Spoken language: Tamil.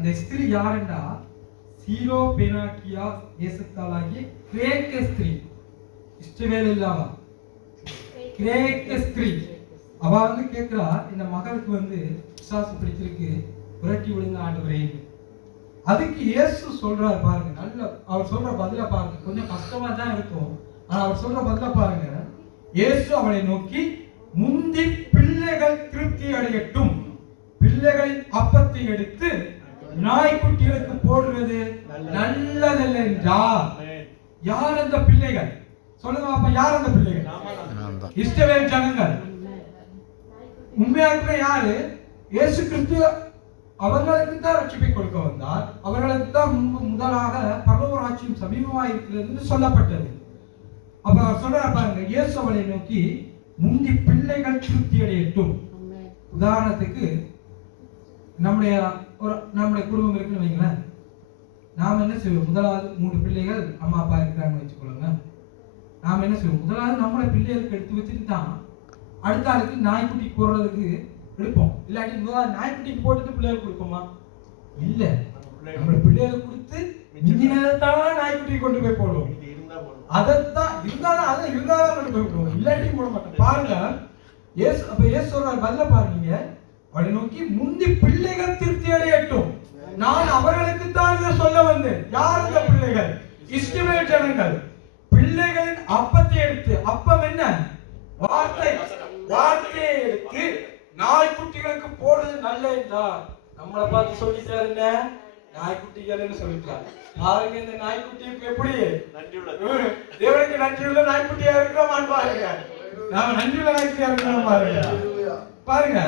அந்த ஸ்திரீ யாருண்டா சீரோ பெனாக்கியா தேசத்தாலாகிய கிரேக்க ஸ்திரீ. இஸ்ரவேல் இல்லாம கிரேக்க ஸ்திரீ. அவ வந்து கேட்கிறா, இந்த மகளுக்கு வந்து பிசாசு பிடிச்சிருக்கு, புரட்டி விடுங்க ஆண்டவரே. அதுக்கு இயேசு சொல்றாரு பாருங்க, நல்ல அவர் சொல்ற பதில பாருங்க. கொஞ்சம் கஷ்டமா தான் இருக்கும், ஆனா அவர் சொல்ற பதில பாருங்க. இயேசு அவளை நோக்கி, முந்தி பிள்ளைகள் திருப்தி அடையட்டும், பிள்ளைகளின் அப்பத்தை எடுத்து நாய்க்குட்டிகளுக்கு போடுவது நல்லதல்ல என்றார். யார் அந்த பிள்ளைகள்? சொல்லுங்க அப்ப, யார் அந்த பிள்ளைகள்? இஸ்ரவேல் ஜனங்கள். உண்மையாகவே யாரு? இயேசு கிறிஸ்து அவர்களுக்கு தான் ரட்சிப்பை கொடுக்க வந்தார். அவர்களுக்கு தான் முதலாக பரலோக ராஜ்யம் சமீபமாக இருக்கிறது என்று சொல்லப்பட்டது. அப்ப சொல்றாரு பாருங்க, இயேசு அவளை நோக்கி, முந்தி பிள்ளைகள் திருப்தி அடையட்டும். உதாரணத்துக்கு நம்முடைய குடும்பம் இருக்குன்னு வைங்களேன். நாம என்ன செய்வோம்? முதலாவது 3 பிள்ளைகள் அம்மா அப்பா இருக்கிறாங்கன்னு வச்சுக்கொள்ளுங்க. நாம என்ன செய்வோம்? முதலாவது நம்மளோட பிள்ளைகளுக்கு எடுத்து வச்சுட்டு தான் அடுத்த ஆளுக்கு நாய்க்குட்டி போடுறதுக்கு எடுப்போம். இல்லாட்டி முதலாவது நாய்க்குட்டிக்கு போட்டுட்டு பிள்ளைகளுக்கு கொடுப்போமா? இல்ல, நம்மளோட பிள்ளைகளுக்கு கொடுத்து மிஞ்சினதான் நாய்க்குட்டி கொண்டு போய் போடுவோம். அதைத்தான் இருந்தாலும் கொண்டு போய் போடுவோம், இல்லாட்டி போட மாட்டோம். பாருங்க, இயேசு சொல்றாரு பதில பாருங்க. அவளை நோக்கி, முந்தி பிள்ளைகள் திருப்தி அடையட்டும், நான் அவர்களுக்கு தான் இதை சொல்ல வந்தேன். யார் இந்த பிள்ளைகள்? இஸ்ரவேல் ஜனங்கள். பிள்ளைகளின் அப்பத்தை எடுத்து, அப்பம் என்ன? வார்த்தையை எடுத்து நாய்க்குட்டிகளுக்கு போடுறது நல்ல என்றார். நம்மளை பார்த்து சொல்லிட்டாருங்க, நாய்க்குட்டிகள் சொல்லிட்டார். பாருங்க, இந்த நாய்க்குட்டிக்கு எப்படி தேவனுக்கு நன்றியுள்ள நாய்க்குட்டியா இருக்கிறோம் பாருங்க. நாம நன்றியுள்ள நாய்க்குட்டியா இருக்கிறோம் பாருங்க. பாருங்க,